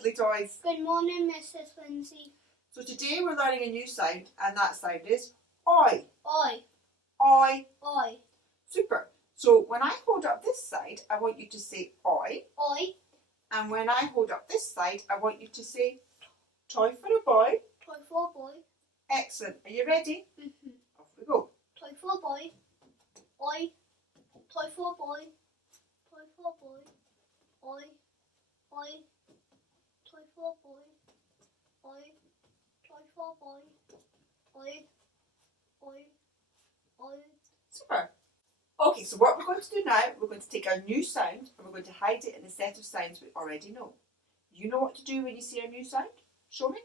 cuddly toys. Good morning, Mrs. Lindsay. So today we're learning a new sound, and that sound is oi. Oi. Oi. Oi. Super. So when I hold up this side, I want you to say oi. Oi. And when I hold up this side, I want you to say toy for a boy. Toy for a boy. Excellent. Are you ready? Mm-hmm. Off we go. Toy for a boy. Oi. Toy for a boy. Toy for a boy. Oi. Oi. Toy for a boy. Oi. Toy for a boy. Oi. Oi. Oi. Super. Okay, so what we're going to do now, we're going to take our new sound and we're going to hide it in a set of sounds we already know. You know what to do when you see a new sound? Show me.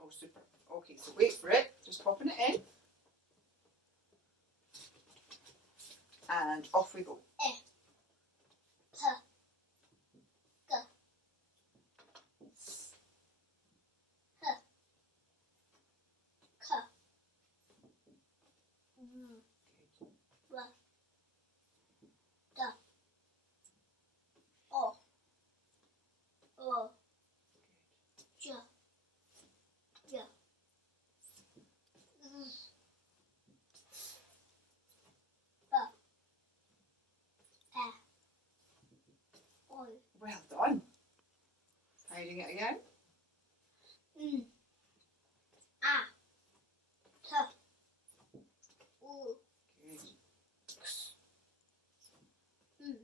Oh, super. Okay, so wait for it. Just popping it in. And off we go. E. P. G. S. H. K. R. D. O. O. J. J. Z. B. E. O. Well done. Hiding it again. N. A. T. U. Good. X. M.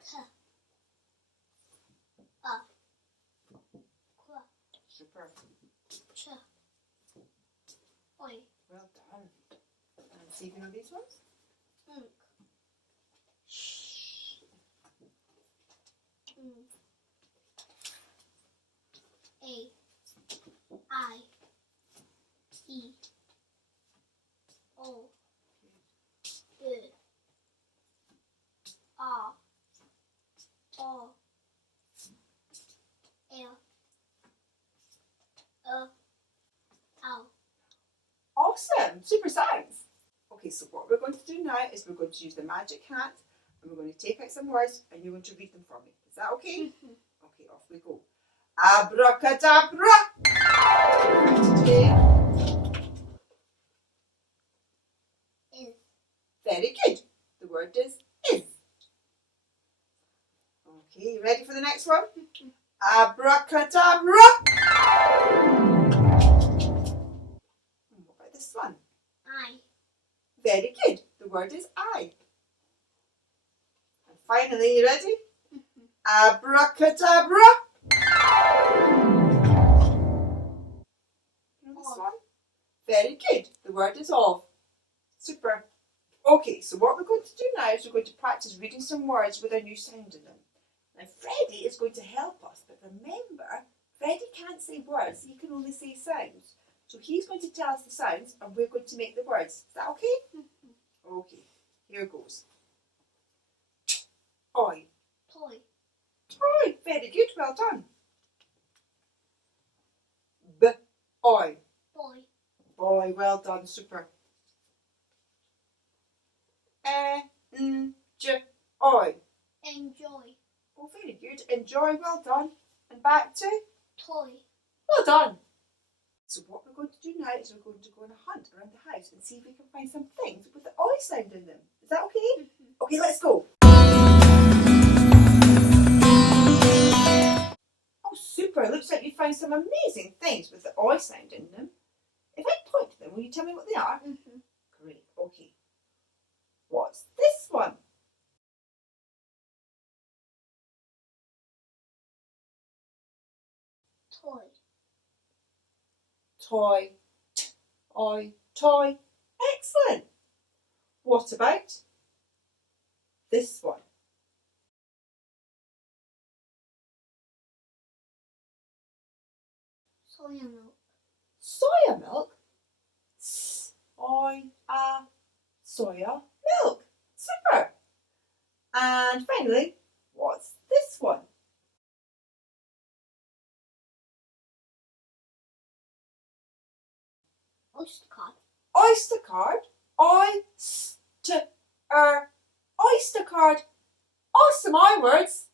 K. A. K. Super. Ch. Oi. Well done. And see if you know these ones. Unk. Shh. A. I. E. O. U. R. O. L. Ow. Awesome. Super sounds. Okay, so what we're going to do now is we're going to use the magic hat and we're going to take out some words and you're going to read them for me. Is that okay? Okay, off we go. Abracadabra. Is. Very good. The word is. Okay, you ready for the next one? Abracadabra. What about this one? I. Very good. The word is I. And finally, you ready? Abracadabra. You know this one? Very good. The word is of. Super. Okay, so what we're going to do now is we're going to practice reading some words with a new sound in them. Now, Freddie is going to help us, but remember, Freddie can't say words, he can only say sounds. So he's going to tell us the sounds and we're going to make the words. Is that okay? Okay, here goes. Oi. Toy. Toy. Very good, well done. Oi. Boy. Boy, well done, super. Oi. Enjoy. Oh, very good. Enjoy, well done. And back to? Toy. Well done. So what we're going to do now is we're going to go on a hunt around the house and see if we can find some things with the oi sound in them. Is that okay? Okay, let's go. Oh, super. Looks like you found some amazing things with the oi sound in them. If I point to them, will you tell me what they are? Great. Okay. What's this one? Toy. Toy. Oi. Toy. Excellent. What about this one? Soya milk. Soya milk? Soya milk. Super. And finally, what's this one? Oyster card. Oyster card. Oyster card. Awesome I words.